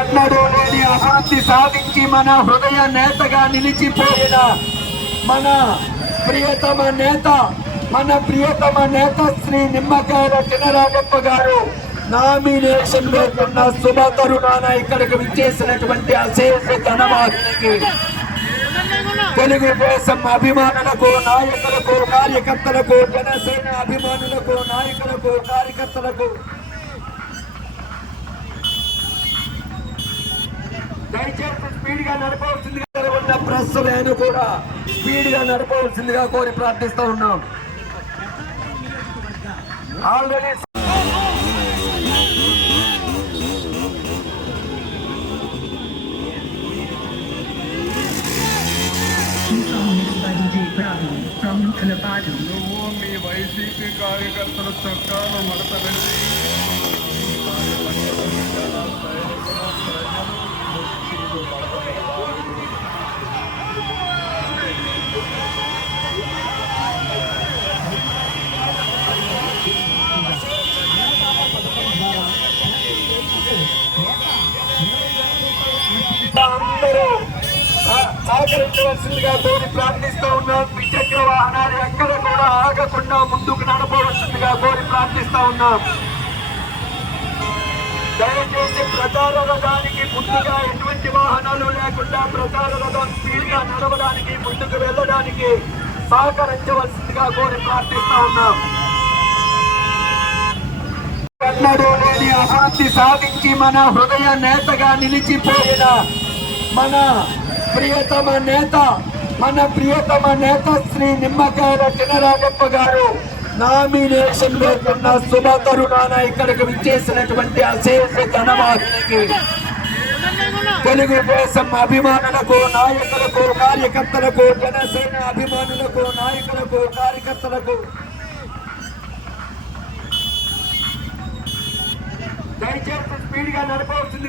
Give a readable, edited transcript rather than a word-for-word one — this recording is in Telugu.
ఎన్నడూ లేని అభివృద్ధి సాధించి మన హృదయ నేతగా నిలిచిపోయిన మన ప్రియతమ నేత శ్రీ నిమ్మకాయల చినరాజప్ప గారు నామినేషన్ వేస్తున్న శుభ తరుణాన ఇక్కడికి విచ్చేసినటువంటి అశేష ధనవాదులకి, తెలుగుదేశం అభిమానులకు, నాయకులకు, కార్యకర్తలకు, జనసేన అభిమానులకు, నాయకులకు, కార్యకర్తలకు దయచేసి స్పీడ్ గా నడపవలసిందిగా ఉన్న ప్రెస్ వ్యాన్ కూడా స్పీడ్ గా నడపవలసిందిగా కోరి ప్రార్థిస్తూ ఉన్నాం. ఆల్రెడీ నువ్వు మీ వైసీపీ కార్యకర్తలు చొక్కాను మడత పెట్టి అందరూ సహకరించవలసిందిగా కోరి ప్రార్థిస్తూ ఉన్నాం. ద్విచక్ర వాహనాలు ఎక్కడ కూడా ఆగకుండా ముందుకు నడపవలసిందిగా కోరి ప్రార్థిస్తూ ఉన్నాం. దయచేసి ప్రచార రథానికి ముందుగా ఎటువంటి వాహనాలు లేకుండా ప్రచార రథం స్పీడ్ గా నడవడానికి, ముందుకు వెళ్ళడానికి సహకరించవలసిందిగా కోరి ప్రార్థిస్తూ ఉన్నాం. ఎన్నడూ లేని అభివృద్ధి సాధించి మన హృదయ నేతగా నిలిచిపోయిన మన ప్రియతమ నేత శ్రీ నిమ్మకాయల చినరాజప్ప గారు నామినేషన్ వేస్తున్న శుభ తరుణాన ఇక్కడికి విచ్చేసినటువంటి అశేష ధనవాదులకి, తెలుగుదేశం అభిమానులకు, నాయకులకు, కార్యకర్తలకు, జనసేన అభిమానులకు, నాయకులకు, కార్యకర్తలకు దయచేసి స్పీడ్ గా నడపవలసింది.